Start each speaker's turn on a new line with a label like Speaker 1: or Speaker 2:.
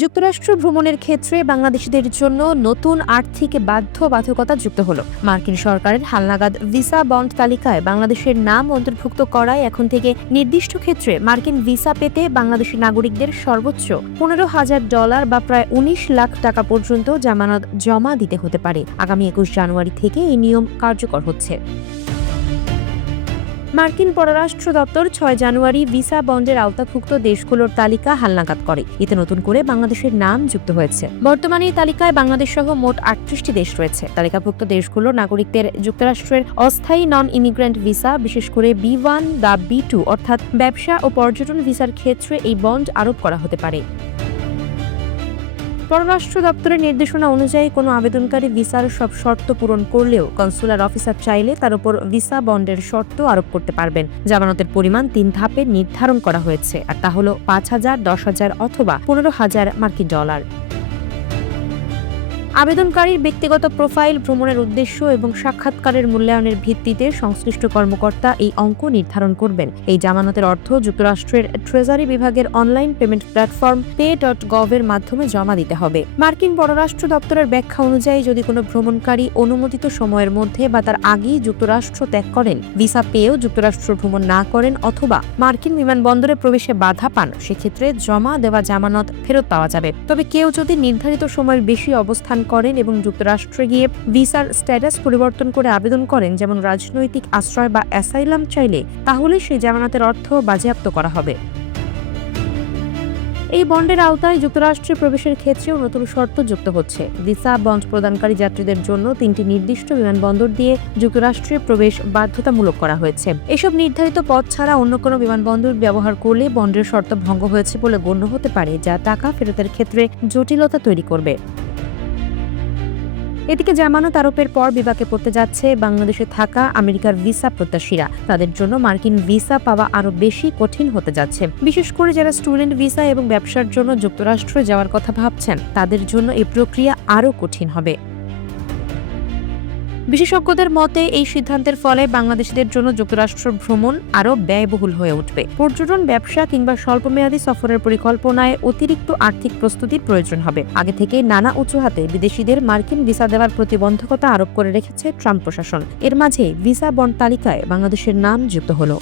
Speaker 1: যুক্তরাষ্ট্র ভ্রমণের ক্ষেত্রে বাংলাদেশিদের জন্য নতুন আর্থিক বাধ্যবাধকতা যুক্ত হল। মার্কিন সরকারের হালনাগাদ ভিসা বন্ড তালিকায় বাংলাদেশের নাম অন্তর্ভুক্ত করায় এখন থেকে নির্দিষ্ট ক্ষেত্রে মার্কিন ভিসা পেতে বাংলাদেশি নাগরিকদের সর্বোচ্চ পনেরো হাজার ডলার বা প্রায় উনিশ লাখ টাকা পর্যন্ত জামানত জমা দিতে হতে পারে। আগামী একুশ জানুয়ারি থেকে এই নিয়ম কার্যকর হচ্ছে। মার্কিন পররাষ্ট্র দপ্তর ছয় জানুয়ারি ভিসা বন্ডের আওতাভুক্ত দেশগুলোর তালিকা হালনাগাদ করে। এতে নতুন করে বাংলাদেশের নাম যুক্ত হয়েছে। বর্তমানে এই তালিকায় বাংলাদেশ সহ মোট আটত্রিশটি দেশ রয়েছে। তালিকাভুক্ত দেশগুলোর নাগরিকদের যুক্তরাষ্ট্রের অস্থায়ী নন ইমিগ্রেন্ট ভিসা, বিশেষ করে বি ওয়ান বা বি টু, অর্থাৎ ব্যবসা ও পর্যটন ভিসার ক্ষেত্রে এই বন্ড আরোপ করা হতে পারে। পররাষ্ট্র দপ্তরের নির্দেশনা অনুযায়ী কোনো আবেদনকারী ভিসার সব শর্ত পূরণ করলেও কনসুলার অফিসার চাইলে তার উপর ভিসা বন্ডের শর্ত আরোপ করতে পারবেন। জামানতের পরিমাণ তিন ধাপে নির্ধারণ করা হয়েছে, আর তা হল পাঁচ হাজার, দশ হাজার অথবা পনেরো হাজার মার্কিন ডলার। আবেদনকারীর ব্যক্তিগত প্রোফাইল, ভ্রমণের উদ্দেশ্য এবং সাক্ষাৎকারের মূল্যায়নের ভিত্তিতে সংশ্লিষ্ট কর্মকর্তা এই অঙ্ক নির্ধারণ করবেন। এই জামানতের অর্থ যুক্তরাষ্ট্রের ট্রেজারি বিভাগের online payment platform pay dot গভের মাধ্যমে জমা দিতে হবে। মার্কিন পররাষ্ট্র দপ্তরের ব্যাখ্যা অনুযায়ী, যদি কোনো ভ্রমণকারী অনুমোদিত সময়ের মধ্যে বা তার আগেই যুক্তরাষ্ট্র ত্যাগ করেন, ভিসা পেয়েও যুক্তরাষ্ট্র ভ্রমণ না করেন অথবা মার্কিন বিমানবন্দরে প্রবেশে বাধা পান, সেক্ষেত্রে জমা দেওয়া জামানত ফেরত পাওয়া যাবে। তবে কেউ যদি নির্ধারিত সময়ের বেশি অবস্থান করেন এবং যুক্তরাষ্ট্রে গিয়ে ভিসার স্ট্যাটাস পরিবর্তন করে আবেদন করেন যেমন রাজনৈতিক আশ্রয় বা অ্যাসাইলাম চাইলে, তাহলে সেই জামানতের অর্থ বাজেয়াপ্ত করা হবে। এই বন্ডের আওতায় যুক্তরাষ্ট্রে প্রবেশের ক্ষেত্রেও নতুন শর্ত যুক্ত হচ্ছে। ভিসা বন্ড প্রদানকারী যাত্রীদের জন্য তিনটি নির্দিষ্ট বিমানবন্দর দিয়ে যুক্তরাষ্ট্রে প্রবেশ বাধ্যতামূলক করা হয়েছে। এসব নির্ধারিত পথ ছাড়া অন্য কোনো বিমানবন্দর ব্যবহার করলে বন্ডের শর্ত ভঙ্গ হয়েছে বলে গণ্য হতে পারে, যা টাকা ফেরতের ক্ষেত্রে জটিলতা তৈরি করবে। এদিকে জামানত আরোপের পর বিপাকে পড়তে যাচ্ছে বাংলাদেশে থাকা আমেরিকার ভিসা প্রত্যাশীরা। তাদের জন্য মার্কিন ভিসা পাওয়া আরও বেশি কঠিন হতে যাচ্ছে। বিশেষ করে যারা স্টুডেন্ট ভিসা এবং ব্যবসার জন্য যুক্তরাষ্ট্র যাওয়ার কথা ভাবছেন, তাদের জন্য এই প্রক্রিয়া আরও কঠিন হবে। বিশেষজ্ঞদের মতে, এই সিদ্ধান্তের ফলে বাংলাদেশিদের জন্য যুক্তরাষ্ট্র ভ্রমণ আরও ব্যয়বহুল হয়ে উঠবে। পর্যটন, ব্যবসা কিংবা স্বল্পমেয়াদী সফরের পরিকল্পনায় অতিরিক্ত আর্থিক প্রস্তুতির প্রয়োজন হবে। আগে থেকে নানা অজুহাতে বিদেশিদের মার্কিন ভিসা দেওয়ার প্রতিবন্ধকতা আরোপ করে রেখেছে ট্রাম্প প্রশাসন। এর মাঝে ভিসা বন্ড তালিকায় বাংলাদেশের নাম যুক্ত হলো।